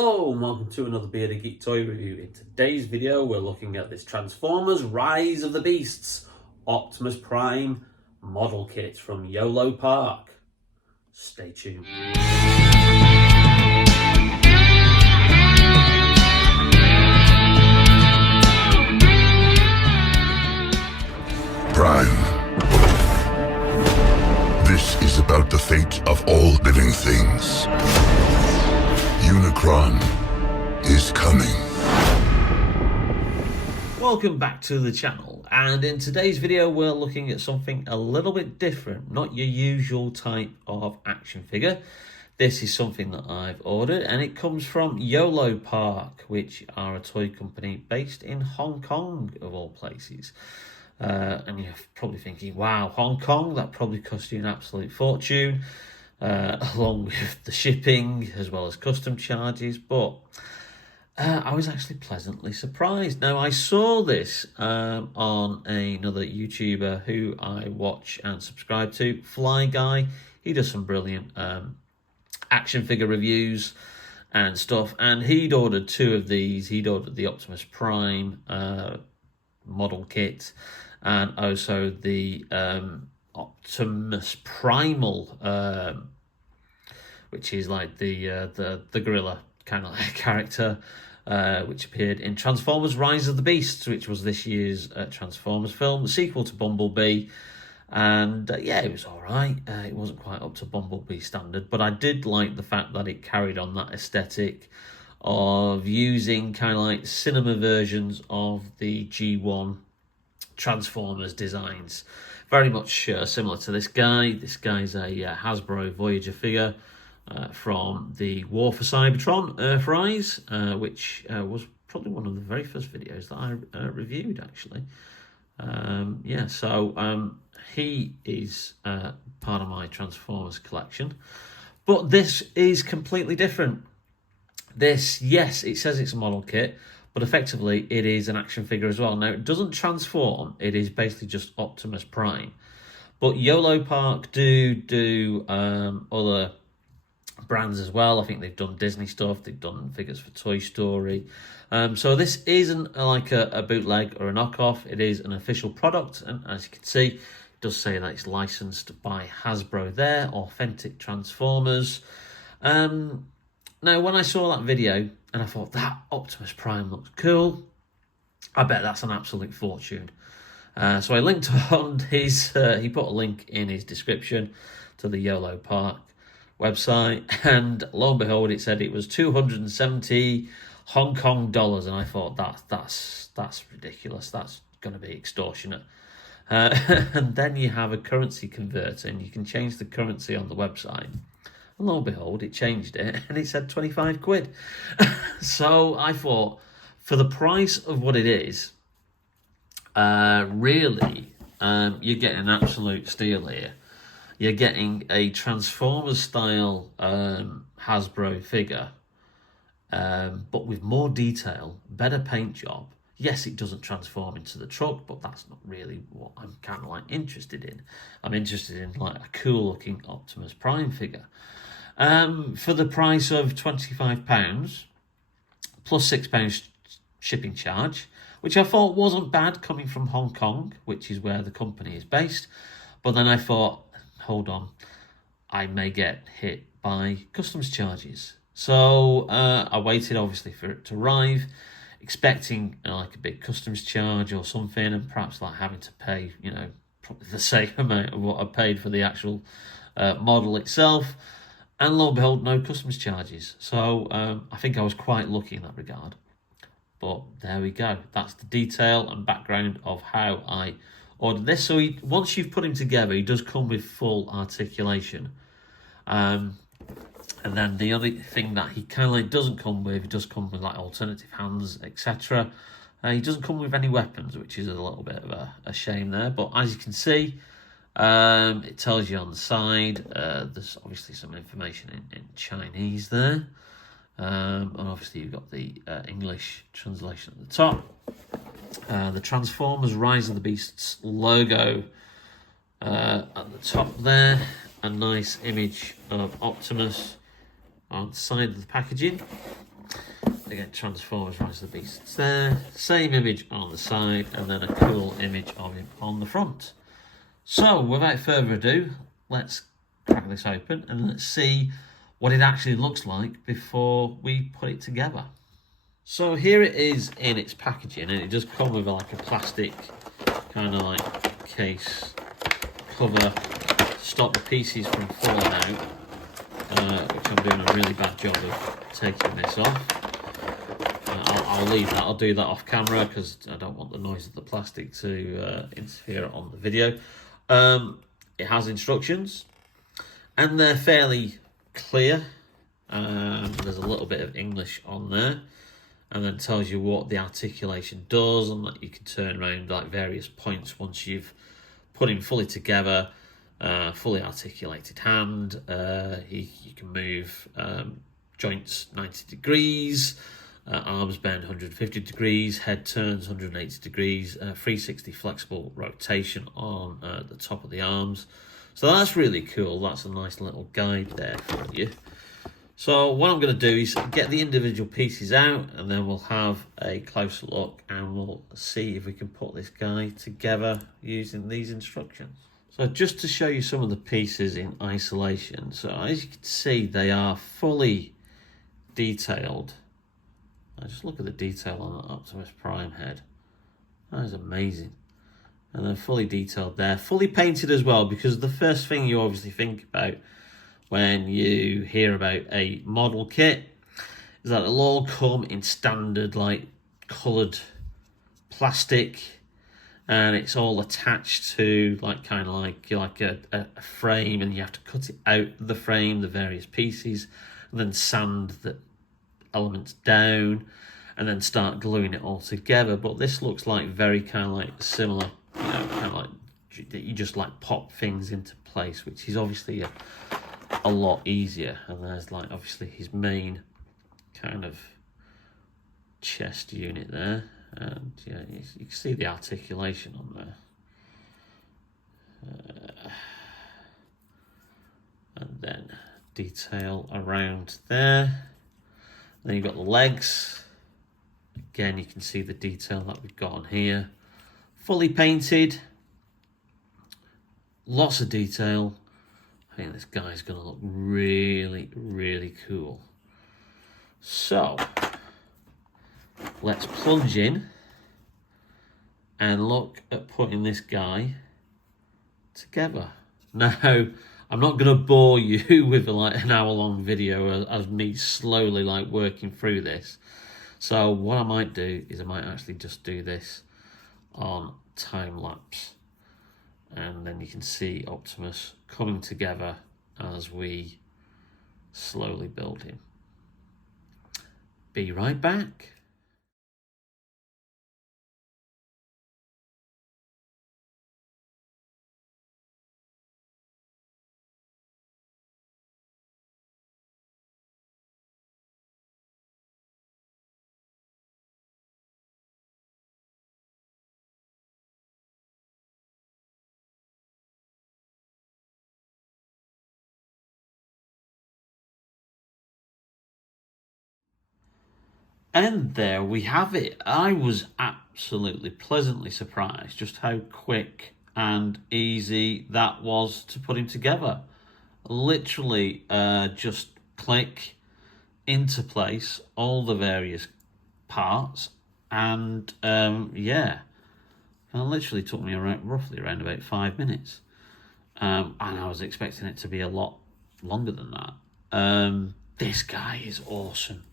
Hello and welcome to another Bearded Geek toy review. In today's video we're looking at this Transformers Rise of the Beasts Optimus Prime model kit from Yolopark. Stay tuned. Prime. This is about the fate of all living things. Unicron is coming. Welcome back to the channel, and in today's video we're looking at something a little bit different, not your usual type of action figure. This is something that I've ordered and it comes from Yolopark, which are a toy company based in Hong Kong of all places. And you're probably thinking, wow, Hong Kong, that probably cost you an absolute fortune, along with the shipping as well as custom charges. But I was actually pleasantly surprised. Now, I saw this on another YouTuber who I watch and subscribe to, Fly Guy. He does some brilliant action figure reviews and stuff, and he'd ordered two of these. He'd ordered the Optimus Prime model kit, and also the Optimus Primal, which is like the gorilla kind of character, which appeared in Transformers Rise of the Beasts, which was this year's Transformers film, the sequel to Bumblebee. And yeah, it was all right. It wasn't quite up to Bumblebee standard, but I did like the fact that it carried on that aesthetic of using kind of like cinema versions of the G1 Transformers designs. Very much similar to this guy. This guy's a Hasbro Voyager figure from the War for Cybertron Earthrise, which was probably one of the very first videos that I reviewed, actually. He is part of my Transformers collection. But this is completely different. This, yes, it says it's a model kit, but effectively it is an action figure as well. Now, it doesn't transform. It is basically just Optimus Prime. But Yolopark do other brands as well. I think they've done Disney stuff. They've done figures for Toy Story. So this isn't like a bootleg or a knockoff. It is an official product. And as you can see, it does say that it's licensed by Hasbro there. Authentic Transformers. Now, when I saw that video, and I thought, that Optimus Prime looks cool, I bet that's an absolute fortune. So I linked on his, he put a link in his description to the Yolopark website, and lo and behold, it said it was 270 Hong Kong dollars, and I thought, that's ridiculous. That's going to be extortionate. And then you have a currency converter, and you can change the currency on the website. And lo and behold, it changed it, and it said 25 quid. So I thought, for the price of what it is, really, you're getting an absolute steal here. You're getting a Transformers-style Hasbro figure, but with more detail, better paint job. Yes, it doesn't transform into the truck, but that's not really what I'm kind of like interested in. I'm interested in like a cool-looking Optimus Prime figure. For the price of £25, plus £6 shipping charge, which I thought wasn't bad coming from Hong Kong, which is where the company is based. But then I thought, hold on, I may get hit by customs charges. So I waited, obviously, for it to arrive, expecting like a big customs charge or something, and perhaps like having to pay, probably the same amount of what I paid for the actual model itself. And lo and behold, no customs charges. So I think I was quite lucky in that regard. But there we go. That's the detail and background of how I ordered this. So once you've put him together, he does come with full articulation. And then the other thing that he kind of like doesn't come with, he does come with like alternative hands, etc. He doesn't come with any weapons, which is a little bit of a shame there. But as you can see, it tells you on the side, there's obviously some information in Chinese there. And obviously you've got the English translation at the top. The Transformers Rise of the Beasts logo at the top there. A nice image of Optimus on the side of the packaging. again, Transformers Rise of the Beasts there. Same image on the side, and then a cool image of him on the front. So, without further ado, let's crack this open and let's see what it actually looks like before we put it together. So here it is in its packaging, and it does come with like a plastic kind of like case cover to stop the pieces from falling out, which I'm doing a really bad job of taking this off. I'll leave that. I'll do that off camera because I don't want the noise of the plastic to interfere on the video. It has instructions, and they're fairly clear. There's a little bit of English on there, and then tells you what the articulation does, and that you can turn around like various points once you've put him fully together. Fully articulated hand. You can move joints 90 degrees. Arms bend 150 degrees, head turns 180 degrees, 360 flexible rotation on the top of the arms. So that's really cool. That's a nice little guide there for you. So what I'm going to do is get the individual pieces out, and then we'll have a closer look and we'll see if we can put this guy together using these instructions. So just to show you some of the pieces in isolation. So as you can see, they are fully detailed. Just look at the detail on the Optimus Prime head. That is amazing. And they're fully detailed there. Fully painted as well, because the first thing you obviously think about when you hear about a model kit is that it'll all come in standard, like, coloured plastic. And it's all attached to, like, kind of like a frame, and you have to cut it out of the frame, the various pieces, and then sand the elements down and then start gluing it all together. But this looks like very kind of like similar, you know, kind of like you just like pop things into place, which is obviously a lot easier. And there's like obviously his main kind of chest unit there, and yeah, you can see the articulation on there, and then detail around there. Then you've got the legs. Again, you can see the detail that we've got on here. Fully painted. Lots of detail. I think this guy's going to look really, really cool. So, let's plunge in and look at putting this guy together. Now, I'm not going to bore you with like an hour-long video of me slowly like working through this. So what I might do is I might actually just do this on time-lapse. And then you can see Optimus coming together as we slowly build him. Be right back. And there we have it. I was absolutely pleasantly surprised just how quick and easy that was to put him together. Literally just click into place all the various parts, and yeah, it literally took me roughly around about 5 minutes, and I was expecting it to be a lot longer than that. This guy is awesome.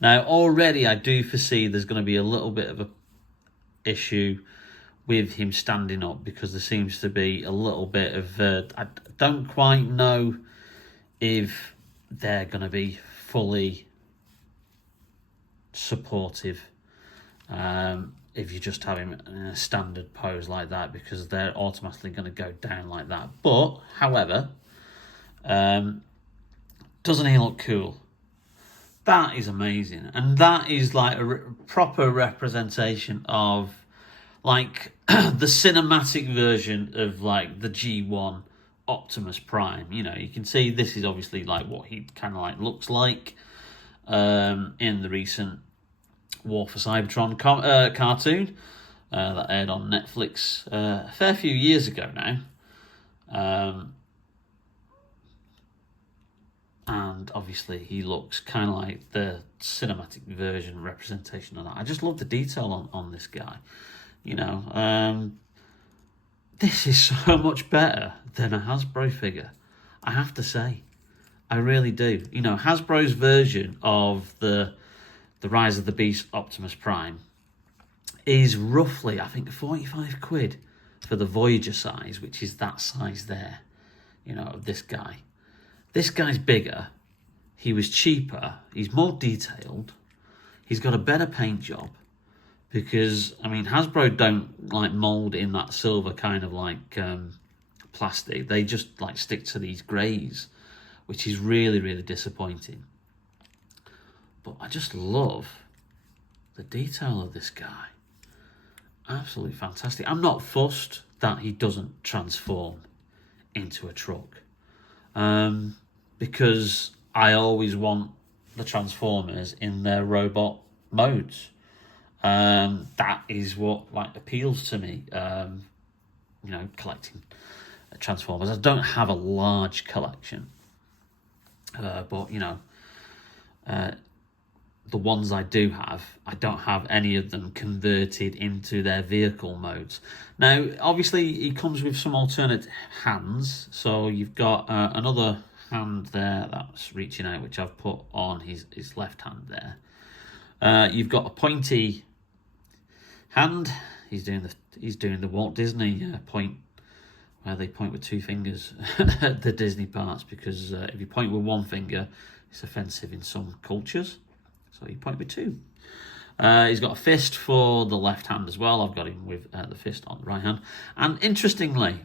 Now, already I do foresee there's going to be a little bit of a issue with him standing up, because there seems to be a little bit of... I don't quite know if they're going to be fully supportive if you just have him in a standard pose like that, because they're automatically going to go down like that. But, however, doesn't he look cool? That is amazing. And that is like a proper representation of like the cinematic version of like the G1 Optimus Prime. You know, you can see this is obviously like what he kind of like looks like in the recent War for Cybertron cartoon that aired on Netflix a fair few years ago now. And obviously he looks kind of like the cinematic version representation of that. I just love the detail on this guy. You know, this is so much better than a Hasbro figure, I have to say. I really do. You know, Hasbro's version of the Rise of the Beast Optimus Prime is roughly, I think, 45 quid for the Voyager size, which is that size there, you know, of this guy. This guy's bigger, he was cheaper, he's more detailed, he's got a better paint job, because, I mean, Hasbro don't, like, mould in that silver kind of, like, plastic. They just, like, stick to these greys, which is really, really disappointing. But I just love the detail of this guy. Absolutely fantastic. I'm not fussed that he doesn't transform into a truck. Because I always want the Transformers in their robot modes. That is what, like, appeals to me. You know, collecting Transformers. I don't have a large collection, but you know, the ones I do have, I don't have any of them converted into their vehicle modes. Now, obviously, he comes with some alternate hands. So you've got another hand there that's reaching out, which I've put on his left hand there. You've got a pointy hand. He's doing the Walt Disney point, where they point with two fingers at the Disney parts, because if you point with one finger, it's offensive in some cultures. So you point with two. He's got a fist for the left hand as well. I've got him with the fist on the right hand. And interestingly,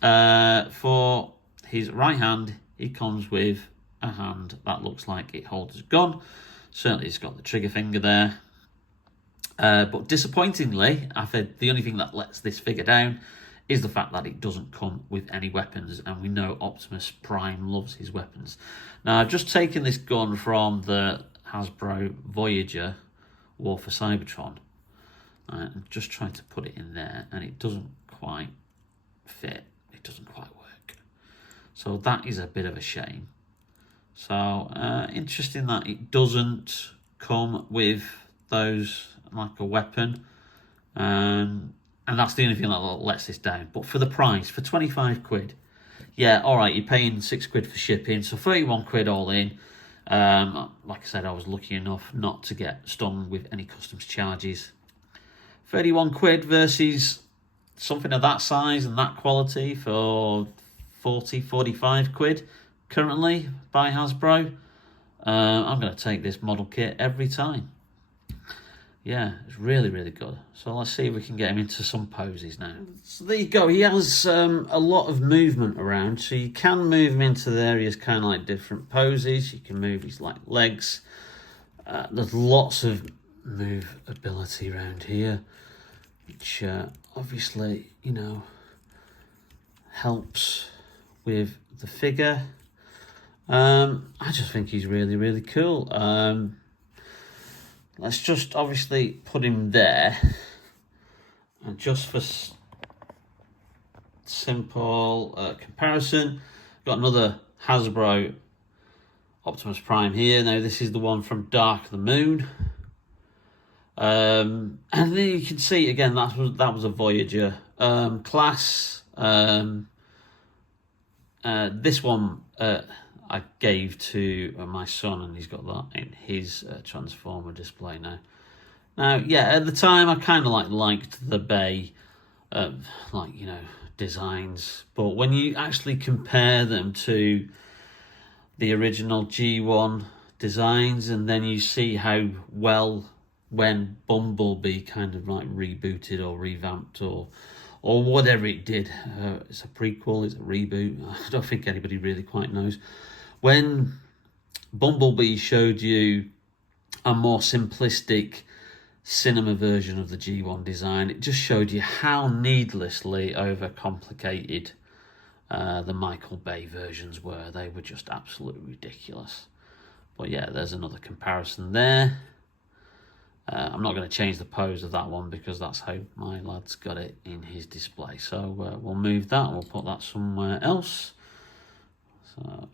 for his right hand, he comes with a hand that looks like it holds a gun. Certainly it's got the trigger finger there. But disappointingly, I think the only thing that lets this figure down is the fact that it doesn't come with any weapons, and we know Optimus Prime loves his weapons. Now, I've just taken this gun from the Hasbro Voyager War for Cybertron, and just trying to put it in there, and it doesn't quite fit. It doesn't quite work. So that is a bit of a shame. So interesting that it doesn't come with those, like a weapon, and that's the only thing that lets this down. But for the price, for 25 quid, yeah, all right, you're paying 6 quid for shipping, so 31 quid all in. Like I said, I was lucky enough not to get stung with any customs charges. 31 quid versus something of that size and that quality for 40, 45 quid currently by Hasbro. I'm going to take this model kit every time. Yeah, it's really, really good. So let's see if we can get him into some poses now. So there you go. He has a lot of movement around. So you can move him into the areas kind of like different poses. You can move his like legs. There's lots of movability around here, which obviously, you know, helps with the figure. I just think he's really, really cool. Let's just obviously put him there, and just for simple comparison, got another Hasbro Optimus Prime here. Now this is the one from Dark of the Moon, and then you can see again that was a Voyager class. This one I gave to my son, and he's got that in his Transformer display now. Now, yeah, at the time I kind of liked the Bay, designs, but when you actually compare them to the original G1 designs, and then you see how well when Bumblebee kind of like rebooted or revamped or whatever it did, it's a prequel, it's a reboot, I don't think anybody really quite knows. When Bumblebee showed you a more simplistic cinema version of the G1 design, it just showed you how needlessly overcomplicated the Michael Bay versions were. They were just absolutely ridiculous. But yeah, there's another comparison there. I'm not going to change the pose of that one because that's how my lad's got it in his display. So we'll move that, we'll put that somewhere else. So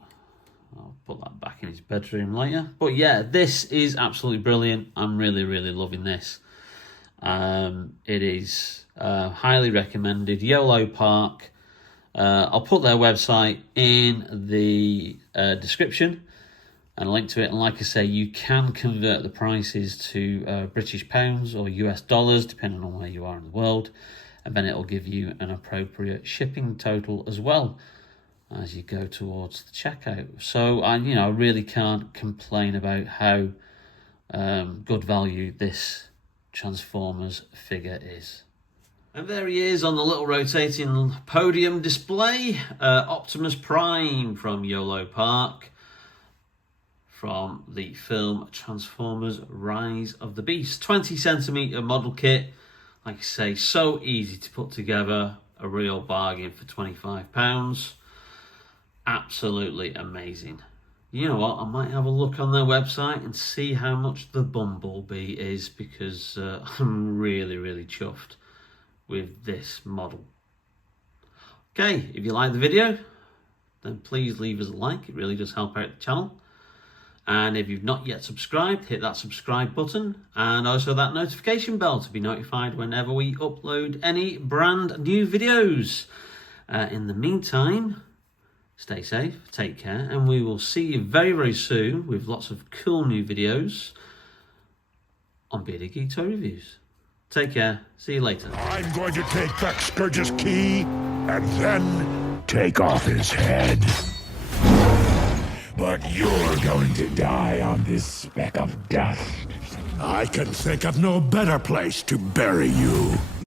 I'll put that back in his bedroom later. But yeah, this is absolutely brilliant. I'm really, really loving this. It is highly recommended. Yolopark. I'll put their website in the description and a link to it. And like I say, you can convert the prices to British pounds or US dollars, depending on where you are in the world. And then it'll give you an appropriate shipping total as well as you go towards the checkout. So I really can't complain about how good value this Transformers figure is. And there he is on the little rotating podium display, Optimus Prime from Yolopark, from the film Transformers Rise of the Beast. 20cm model kit, like I say, so easy to put together, a real bargain for £25. Absolutely amazing. You know what, I might have a look on their website and see how much the Bumblebee is, because I'm really, really chuffed with this model. Okay, if you like the video, then please leave us a like. It really does help out the channel. And if you've not yet subscribed, hit that subscribe button and also that notification bell to be notified whenever we upload any brand new videos. In the meantime, stay safe, take care, and we will see you very, very soon with lots of cool new videos on Bearded Geek Toy Reviews. Take care. See you later. I'm going to take back Scourge's key and then take off his head. But you're going to die on this speck of dust. I can think of no better place to bury you.